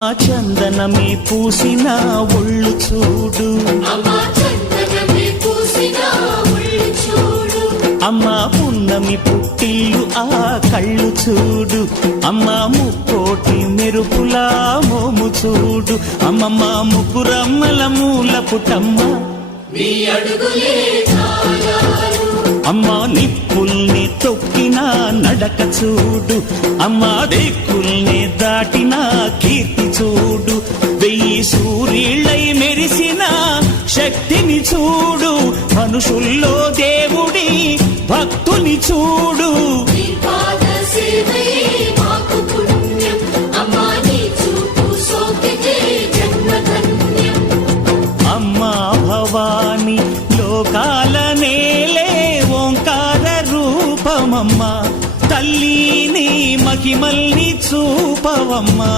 ఆ చందనమే పూసిన ఒళ్ళు చూడు, అమ్మా పున్నమి పుట్టిల్లు ఆ కళ్ళు చూడు, అమ్మా ముక్కోటి మెరుపులా మోము చూడు, అమ్మమ్మ ముగ్గురమ్మల మూల పుటమ్మ అమ్మా నిప్పుల్ని తొక్కిన నడక చూడు, అమ్మా దిక్కుల్ని దాటిన కీర్తి చూడు, వెయ్యి సూర్యుళ్ళై మెరిసిన శక్తిని చూడు, మనుషుల్లో దేవుడి భక్తుని చూడు. అమ్మా భవాని లోకాల నేలే ఓంకార రూపమమ్మా, తల్లిని మహిమల్ని చూపవమ్మా.